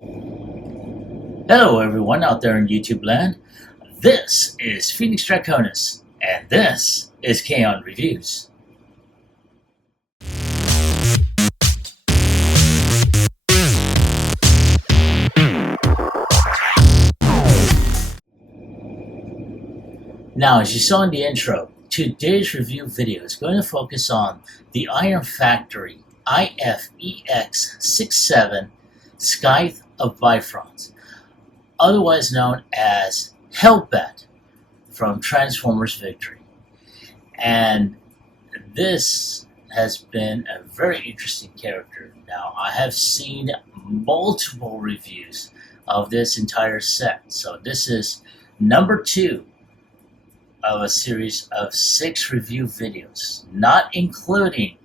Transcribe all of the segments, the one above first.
Hello everyone out there in YouTube land. This is Phoenix Draconis, and this is KAON Reviews. Now, as you saw in the intro, today's review video is going to focus on the Iron Factory EX-67 Scythe of Bifrons, otherwise known as Hellbat from Transformers Victory. And this has been a very interesting character. Now, I have seen multiple reviews of this entire set, so this is number 2 of a series of 6 review videos, not including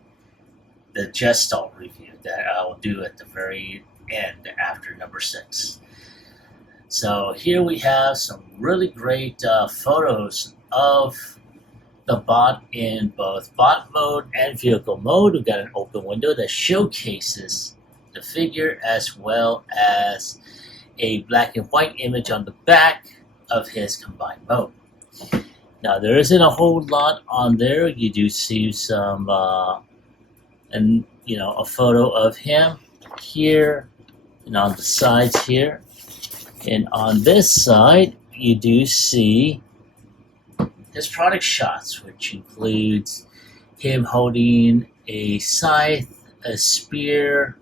the Gestalt review that I will do at the very end after number 6. So here we have some really great photos of the bot in both bot mode and vehicle mode. We've got an open window that showcases the figure as well as a black and white image on the back of his combined mode. Now, there isn't a whole lot on there. You do see some, a photo of him here and on the sides here. And on this side, you do see his product shots, which includes him holding a scythe, a spear,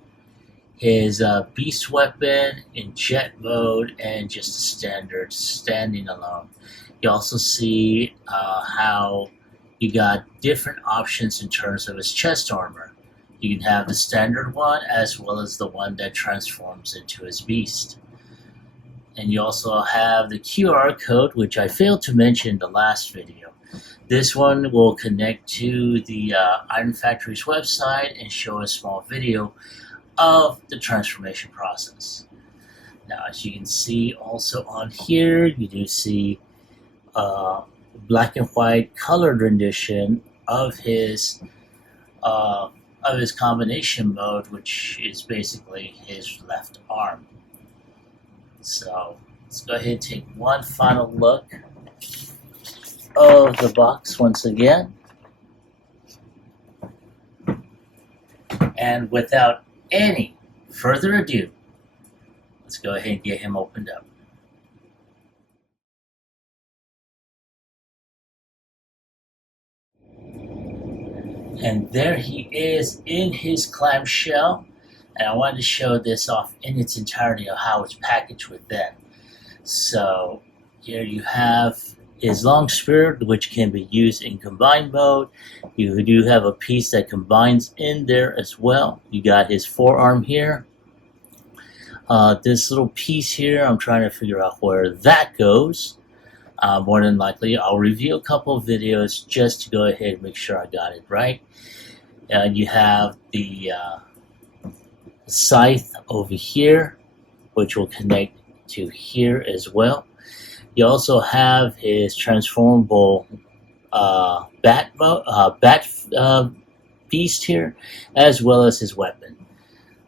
his beast weapon in jet mode, and just a standard standing alone. You also see how you got different options in terms of his chest armor. You can have the standard one as well as the one that transforms into his beast. And you also have the QR code, which I failed to mention in the last video. This one will connect to the Iron Factory's website and show a small video of the transformation process. Now, as you can see also on here, you do see black and white colored rendition of his combination mode, which is basically his left arm. So let's go ahead and take one final look of the box once again. And without any further ado, let's go ahead and get him opened up. And there he is in his clamshell. And I wanted to show this off in its entirety of how it's packaged within. So here you have his long spear, which can be used in combined mode. You do have a piece that combines in there as well. You got his forearm here. This little piece here, I'm trying to figure out where that goes. More than likely, I'll review a couple of videos just to go ahead and make sure I got it right. You have the scythe over here, which will connect to here as well. You also have his transformable bat beast here, as well as his weapon.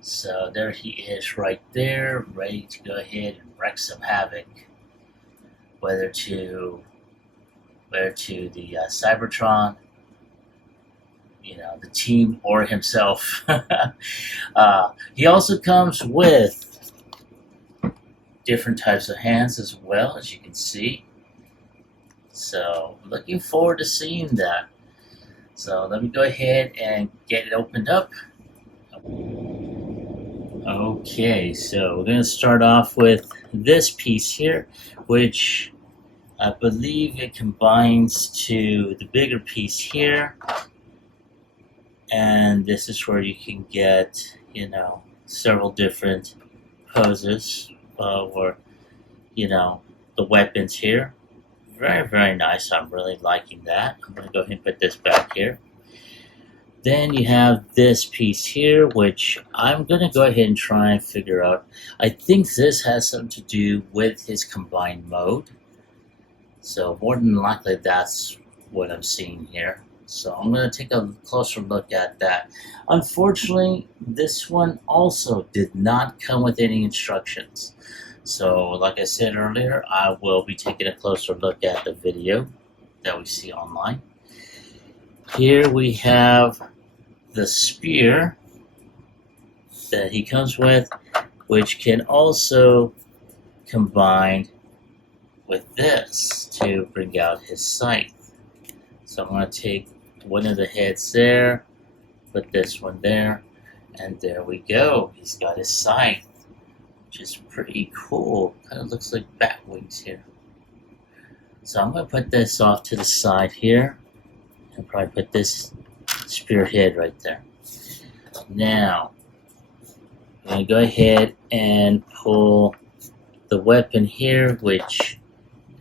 So there he is right there, ready to go ahead and wreak some havoc, whether to the Cybertron, the team, or himself. He also comes with different types of hands as well, as you can see. So looking forward to seeing that. So let me go ahead and get it opened up. Okay, so we're going to start off with this piece here, which I believe it combines to the bigger piece here. And this is where you can get, several different poses or, the weapons here. Very, very nice. I'm really liking that. I'm going to go ahead and put this back here. Then you have this piece here, which I'm going to go ahead and try and figure out. I think this has something to do with his combined mode. So more than likely, that's what I'm seeing here. So I'm going to take a closer look at that. Unfortunately, this one also did not come with any instructions. So like I said earlier, I will be taking a closer look at the video that we see online. Here we have the spear that he comes with, which can also combine with this to bring out his scythe. So I'm going to take one of the heads there, put this one there, and there we go. He's got his scythe, which is pretty cool. Kind of looks like bat wings here. So I'm going to put this off to the side here, and probably put this spearhead right there. Now, I'm going to go ahead and pull the weapon here, which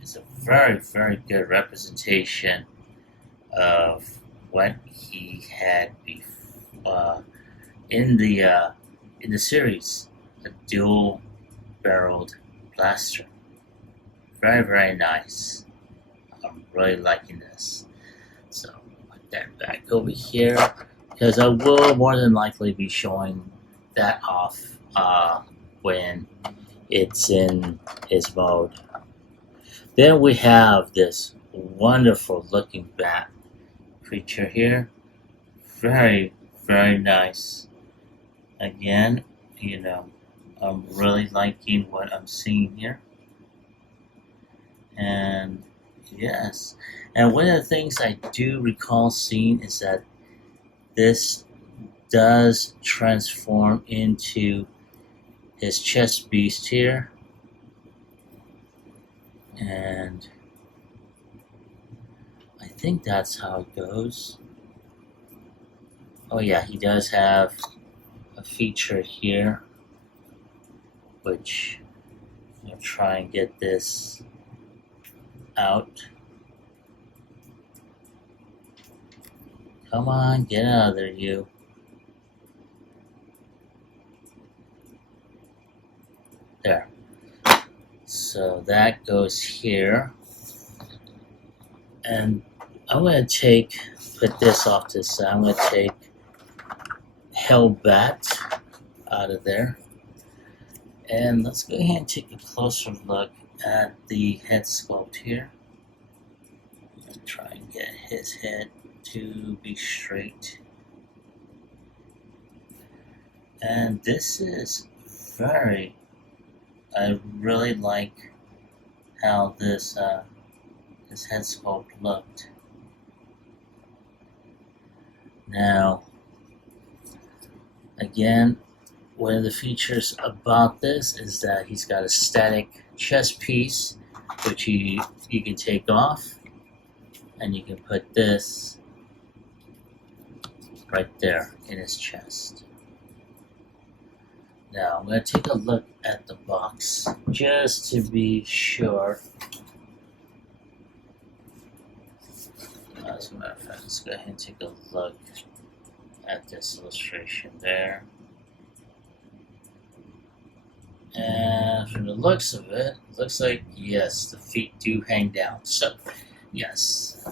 is a very, very good representation of what he had in the series, a dual-barreled blaster. Very, very nice. I'm really liking this. So put that back over here, because I will more than likely be showing that off when it's in his mode. Then we have this wonderful looking bat creature here. Very, very nice. Again, you know, I'm really liking what I'm seeing here. And yes, and one of the things I do recall seeing is that this does transform into his chest beast here. And I think that's how it goes. Oh yeah, he does have a feature here, which I'll try and get this out. Come on, get out of there, you. There. So that goes here. And I'm going to put this off to the side. I'm going to take Hellbat out of there. And let's go ahead and take a closer look at the head sculpt here. I'm going to try and get his head to be straight. And this is I really like how this head sculpt looked. Now, again, one of the features about this is that he's got a static chest piece, which you can take off, and you can put this right there in his chest. Now, I'm going to take a look at the box just to be sure. As a matter of fact, let's go ahead and take a look at this illustration there. And from the looks of it, it looks like, yes, the feet do hang down. So, yes,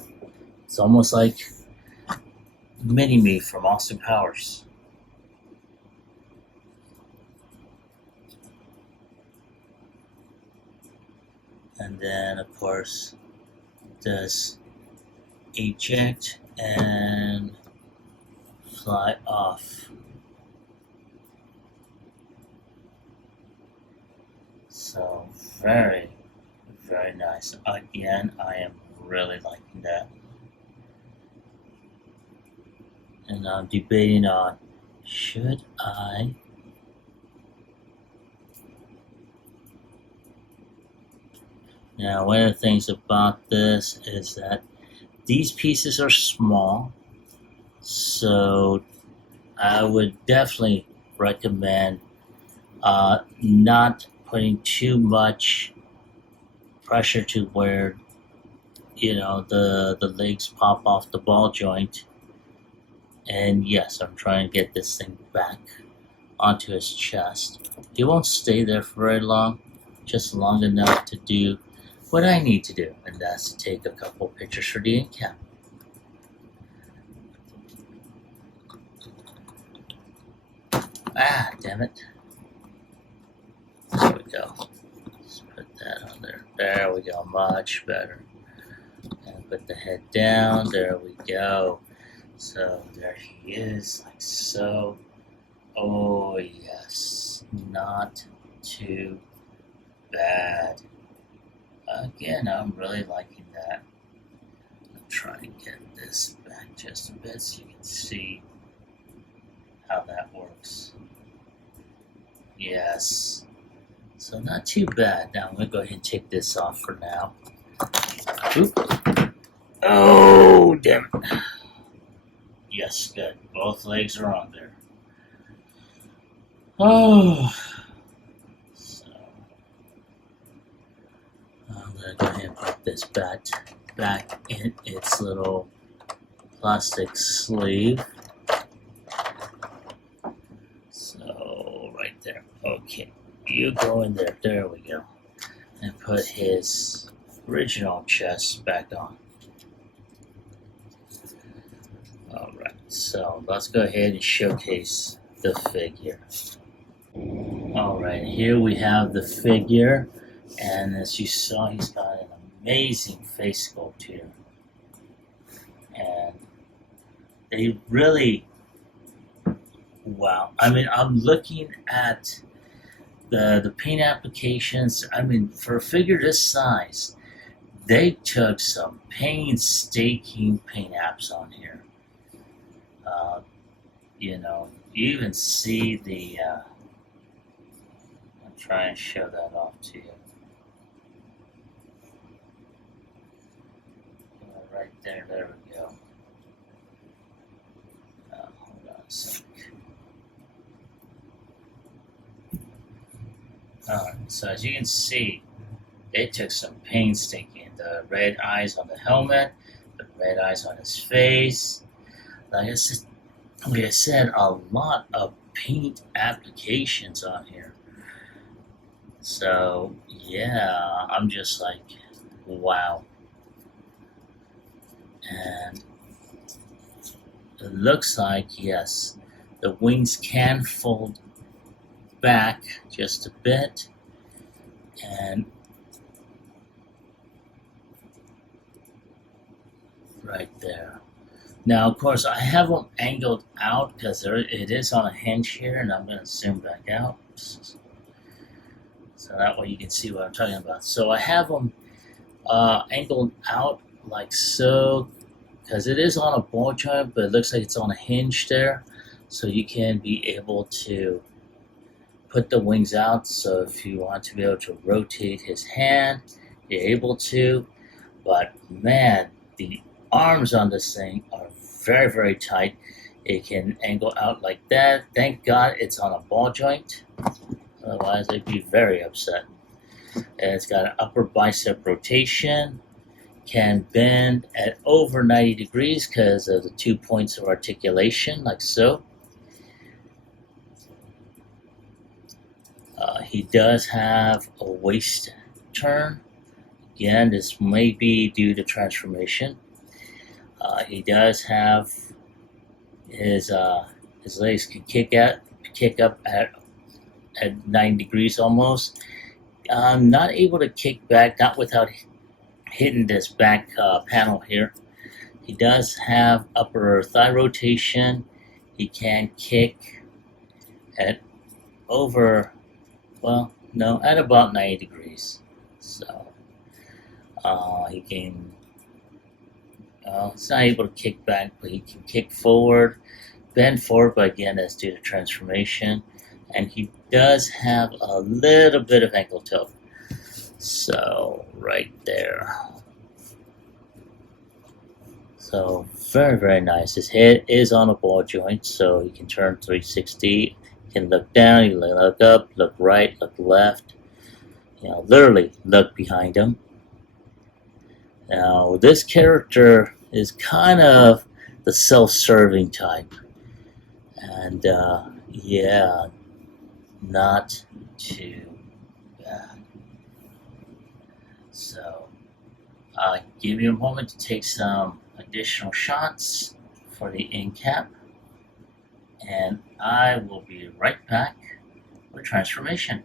it's almost like Mini-Me from Austin Powers. And then, of course, does eject and fly off. So very, very nice. Again, I am really liking that. And I'm debating on, should I Now, one of the things about this is that these pieces are small, so I would definitely recommend not putting too much pressure to where, you know, the legs pop off the ball joint. And yes, I'm trying to get this thing back onto his chest. It won't stay there for very long, just long enough to do what I need to do, and that's to take a couple pictures for the end cap. Ah, damn it. There we go. Let's put that on there. There we go. Much better. And put the head down. There we go. So there he is, like so. Oh, yes. Not too bad. Again, I'm really liking that. I'm trying to get this back just a bit so you can see how that works. Yes. So not too bad. Now I'm going to go ahead and take this off for now. Oop. Oh, damn it. Yes, good. Both legs are on there. Oh. So I'm going to go ahead and put this back in its little plastic sleeve. So right there. Okay. You go in there. There we go. And put his original chest back on. Alright, so let's go ahead and showcase the figure. Alright, here we have the figure, and as you saw, he's got an amazing face sculpt here. And they really, wow. I mean, I'm looking at the paint applications. I mean, for a figure this size, they took some painstaking paint apps on here. You know, you even see the, I'll try and show that off to you. Right there, there we go. Hold on a sec. Alright, so as you can see, they took some painstaking. The red eyes on the helmet, the red eyes on his face. Like I said, a lot of paint applications on here. So, yeah, I'm just like, wow. And it looks like, yes, the wings can fold back just a bit. And right there. Now, of course, I have them angled out because it is on a hinge here, and I'm going to zoom back out. So that way you can see what I'm talking about. So I have them angled out like so, because it is on a ball joint, but it looks like it's on a hinge there. So you can be able to put the wings out. So if you want to be able to rotate his hand, you're able to. But man, the arms on this thing are very, very tight. It can angle out like that. Thank God it's on a ball joint. Otherwise, I'd be very upset. And it's got an upper bicep rotation. Can bend at over 90 degrees because of the 2 points of articulation, like so. He does have a waist turn. Again, this may be due to transformation. He does have his legs can kick up at 9 degrees almost. I'm not able to kick back, not without hitting this back panel here. He does have upper thigh rotation. He can kick at over, well, no, at about 90 degrees. So he can, he's not able to kick back, but he can kick forward, bend forward, but again, that's due to transformation. And he does have a little bit of ankle tilt. So, right there. So, very, very nice. His head is on a ball joint, so he can turn 360. He can look down, he can look up, look right, look left. You know, literally look behind him. Now, this character is kind of the self-serving type. And, yeah, not too bad. So, give me a moment to take some additional shots for the end cap, and I will be right back with transformation.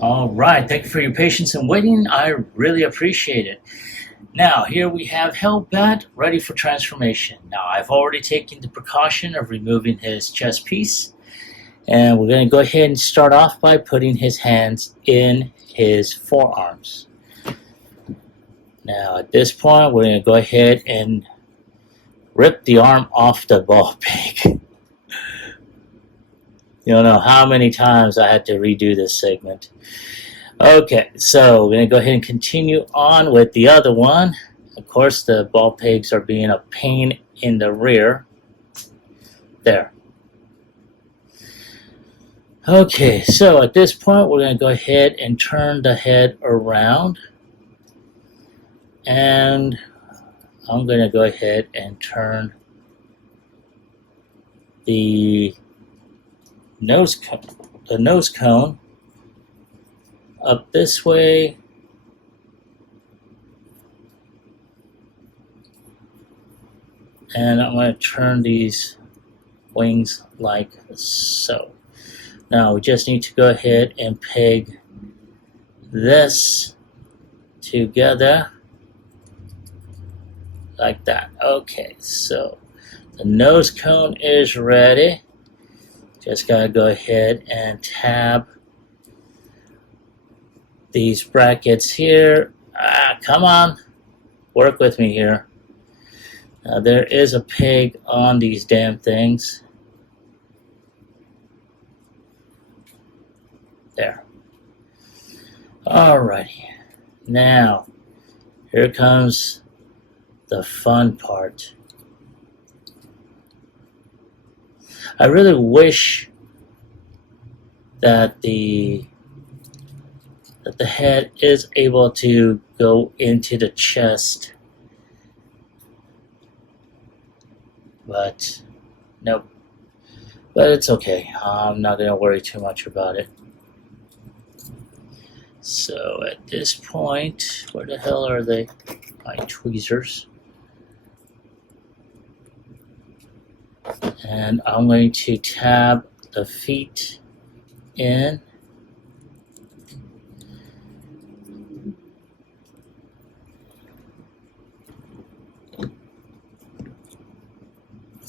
All right, thank you for your patience and waiting. I really appreciate it. Now, here we have Hellbat ready for transformation. Now, I've already taken the precaution of removing his chest piece, and we're going to go ahead and start off by putting his hands in his forearms. Now, at this point, we're going to go ahead and rip the arm off the ball pig. You don't know how many times I had to redo this segment. Okay, so we're going to go ahead and continue on with the other one. Of course, the ball pegs are being a pain in the rear. There. Okay, so at this point, we're going to go ahead and turn the head around. And I'm going to go ahead and turn the nose cone up this way, and I'm going to turn these wings like so. Now we just need to go ahead and peg this together like that. Okay, so the nose cone is ready. Just gotta go ahead and tab these brackets here. Come on, work with me here. Now there is a peg on these damn things. There. Alrighty. Now, here comes the fun part. I really wish that the head is able to go into the chest, but nope. But it's okay. I'm not going to worry too much about it. So at this point, where the hell are they? My tweezers. And I'm going to tab the feet in.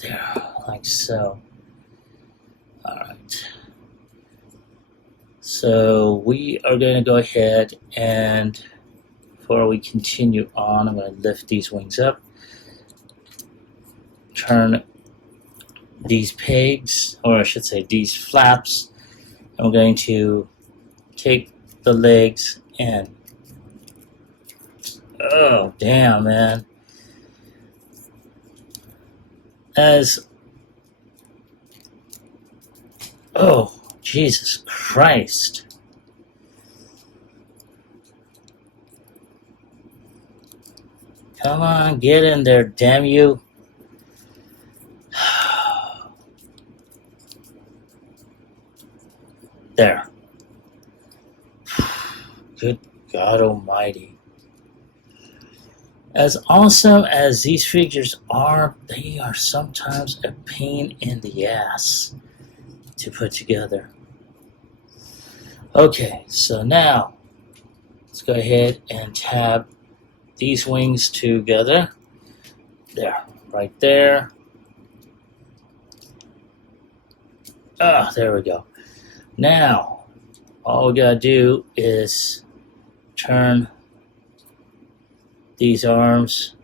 There, like so. Alright. So we are going to go ahead and before we continue on, I'm going to lift these wings up. Turn these pegs, or I should say these flaps. I'm going to take the legs in. Oh, damn, man. Oh, Jesus Christ. Come on, get in there, damn you. There. Good God Almighty. As awesome as these figures are, they are sometimes a pain in the ass to put together. Okay, so now let's go ahead and tab these wings together. There, right there. There we go. Now, all we gotta do is turn these arms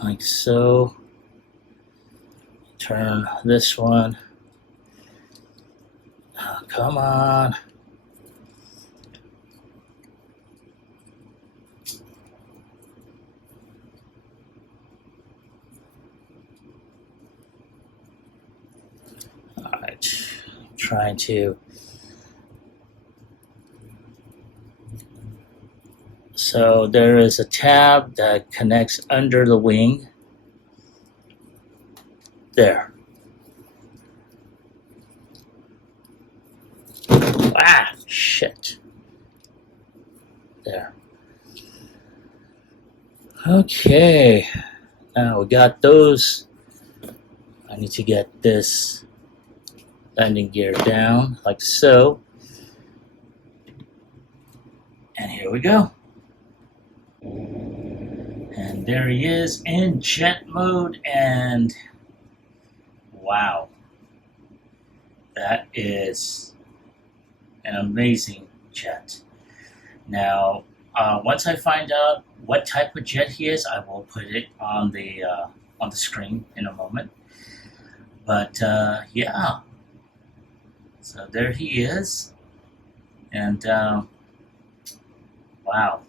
like so. Turn this one. Oh, come on. Alright, trying to. So there is a tab that connects under the wing. There. Ah, shit. There. Okay. Now we got those. I need to get this landing gear down like so. And here we go. And there he is in jet mode, and wow, that is an amazing jet. Now, once I find out what type of jet he is, I will put it on the screen in a moment. But yeah, so there he is, and wow.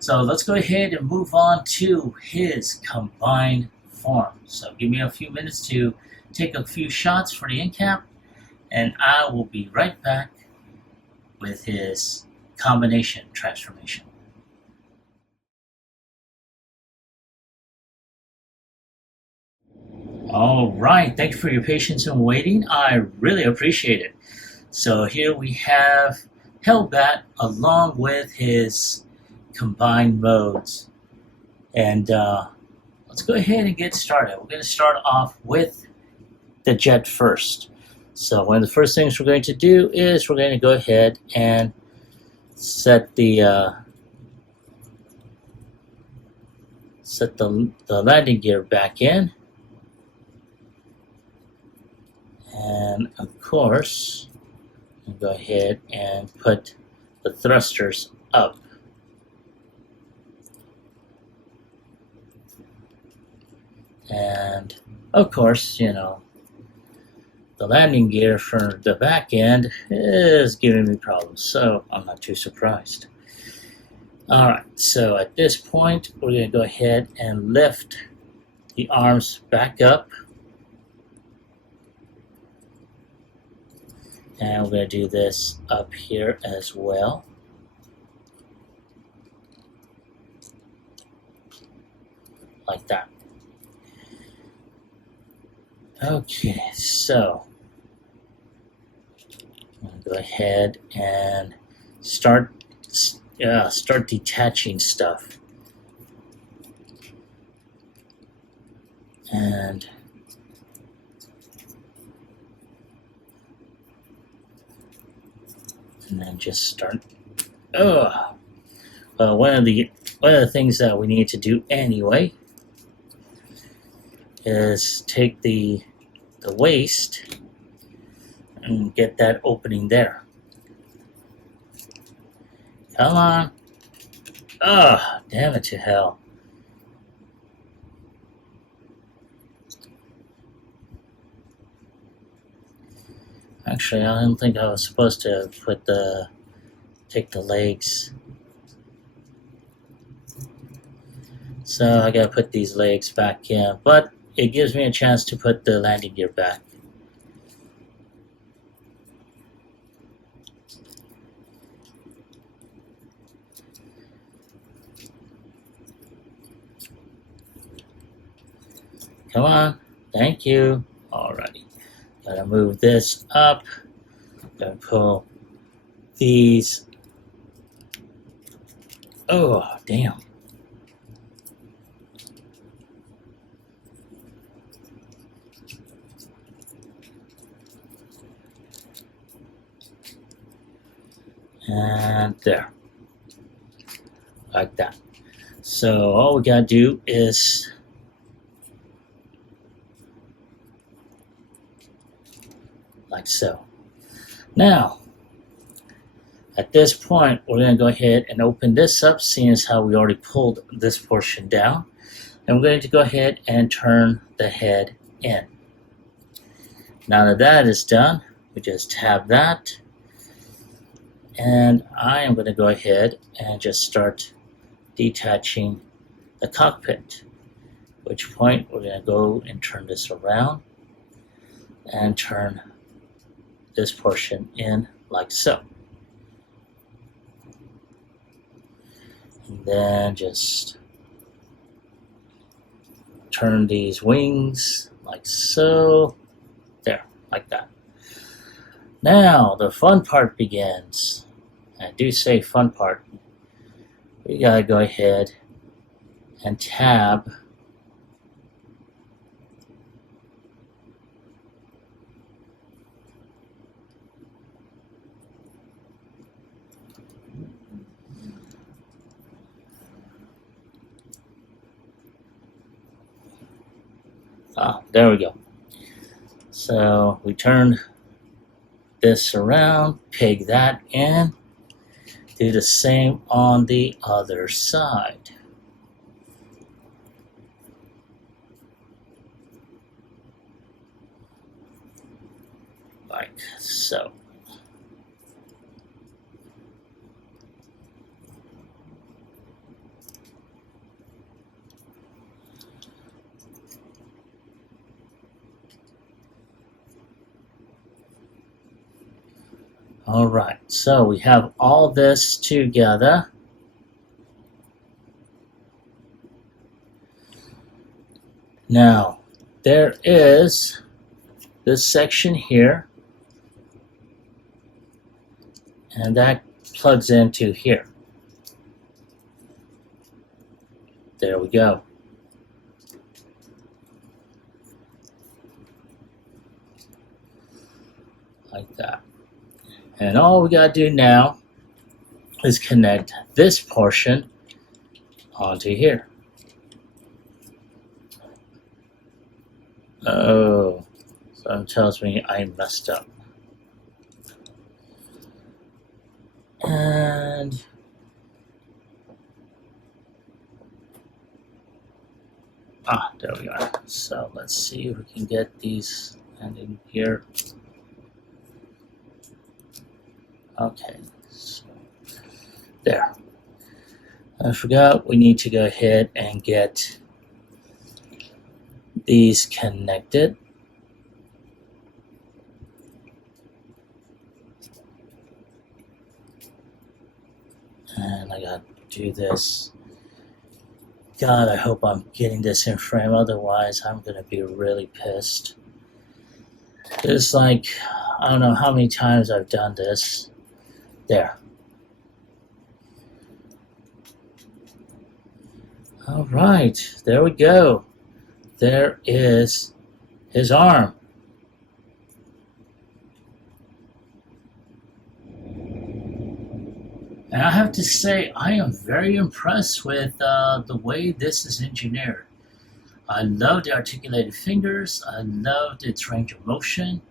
So let's go ahead and move on to his combined form. So give me a few minutes to take a few shots for the end cap, and I will be right back with his combination transformation. All right, thank you for your patience and waiting. I really appreciate it. So here we have Hellbat along with his combined modes, and let's go ahead and get started. We're going to start off with the jet first. So one of the first things we're going to do is we're going to go ahead and set the landing gear back in, and of course we'll go ahead and put the thrusters up. And of course, you know, the landing gear for the back end is giving me problems, so I'm not too surprised. Alright, so at this point, we're going to go ahead and lift the arms back up. And we're going to do this up here as well. Like that. Okay, so I'm going to go ahead and start detaching stuff. And then just start. Well, one of the things that we need to do anyway is take the waist and get that opening there. Come on. Oh, damn it to hell. Actually, I don't think I was supposed to take the legs. So I gotta put these legs back in, but it gives me a chance to put the landing gear back. Come on, thank you. Alrighty, gotta move this up. Gotta pull these. Oh, damn. And there, like that. So all we gotta do is like so. Now, at this point, we're gonna go ahead and open this up, seeing as how we already pulled this portion down. And we're going to go ahead and turn the head in. Now that that is done, we just tab that. And I am going to go ahead and just start detaching the cockpit. At which point we're going to go and turn this around and turn this portion in like so. And then just turn these wings like so. There, like that. Now the fun part begins. I do say fun part. We gotta go ahead and tab there we go. So we turn this around, peg that in, do the same on the other side. Like so. All right, so we have all this together. Now, there is this section here, and that plugs into here. There we go. Like that. And all we gotta do now is connect this portion onto here. Oh, something tells me I messed up. And there we are. So let's see if we can get these in here. Okay, so there. I forgot we need to go ahead and get these connected. And I gotta do this. God, I hope I'm getting this in frame, otherwise I'm gonna be really pissed. It's like, I don't know how many times I've done this. There. All right, there we go. There is his arm. And I have to say, I am very impressed with the way this is engineered. I love the articulated fingers. I loved its range of motion.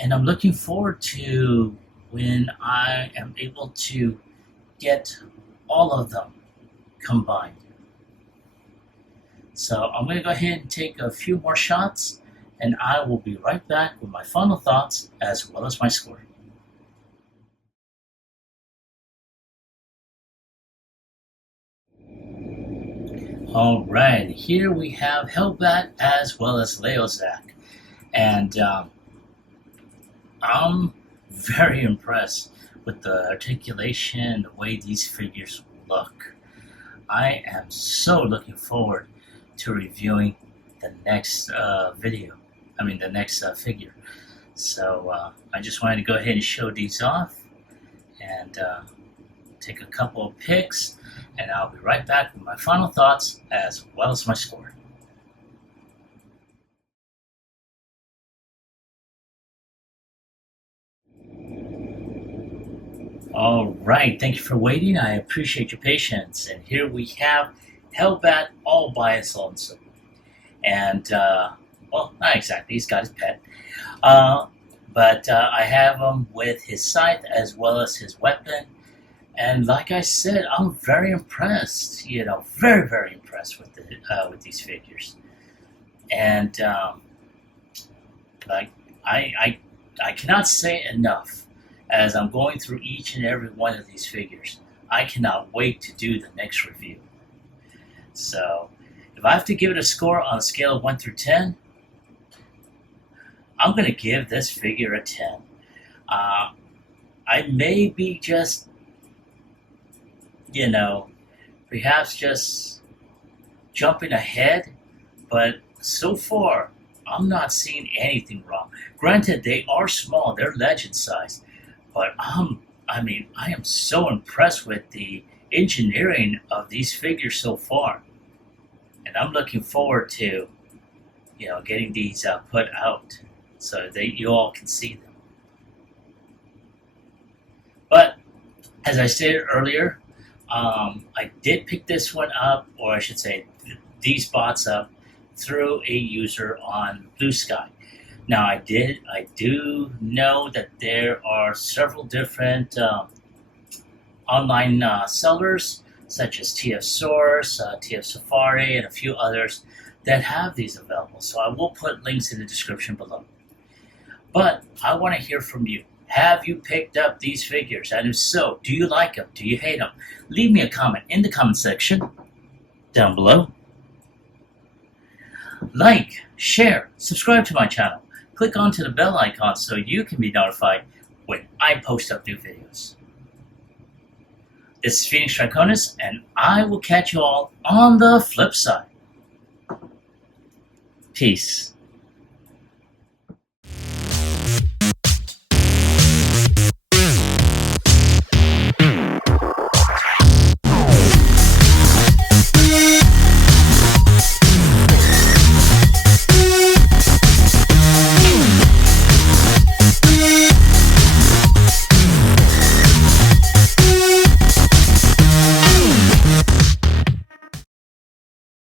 And I'm looking forward to when I am able to get all of them combined. So I'm going to go ahead and take a few more shots, and I will be right back with my final thoughts as well as my score. All right, here we have Hellbat as well as Leozak, and I'm very impressed with the articulation, the way these figures look. I am so looking forward to reviewing the next figure. So I just wanted to go ahead and show these off and take a couple of pics, and I'll be right back with my final thoughts as well as my score. All right, thank you for waiting. I appreciate your patience. And here we have Hellbat all by his lonesome. And, well, not exactly, he's got his pet. But I have him with his scythe as well as his weapon. And like I said, I'm very impressed, very, very impressed with these figures. And, like, I cannot say enough. As I'm going through each and every one of these figures, I cannot wait to do the next review. So, if I have to give it a score on a scale of 1 through 10, I'm going to give this figure a 10. I may be just, perhaps just jumping ahead, but so far, I'm not seeing anything wrong. Granted, they are small, they're legend size, but I am so impressed with the engineering of these figures so far, and I'm looking forward to, getting these put out so that you all can see them. But as I stated earlier, I did pick this one up, or I should say, these bots up through a user on Blue Sky. Now, I do know that there are several different online sellers, such as TF Source, TF Safari, and a few others that have these available. So I will put links in the description below. But I want to hear from you. Have you picked up these figures? And if so, do you like them? Do you hate them? Leave me a comment in the comment section down below. Like, share, subscribe to my channel. Click onto the bell icon so you can be notified when I post up new videos. This is Phoenix Draconis, and I will catch you all on the flip side. Peace.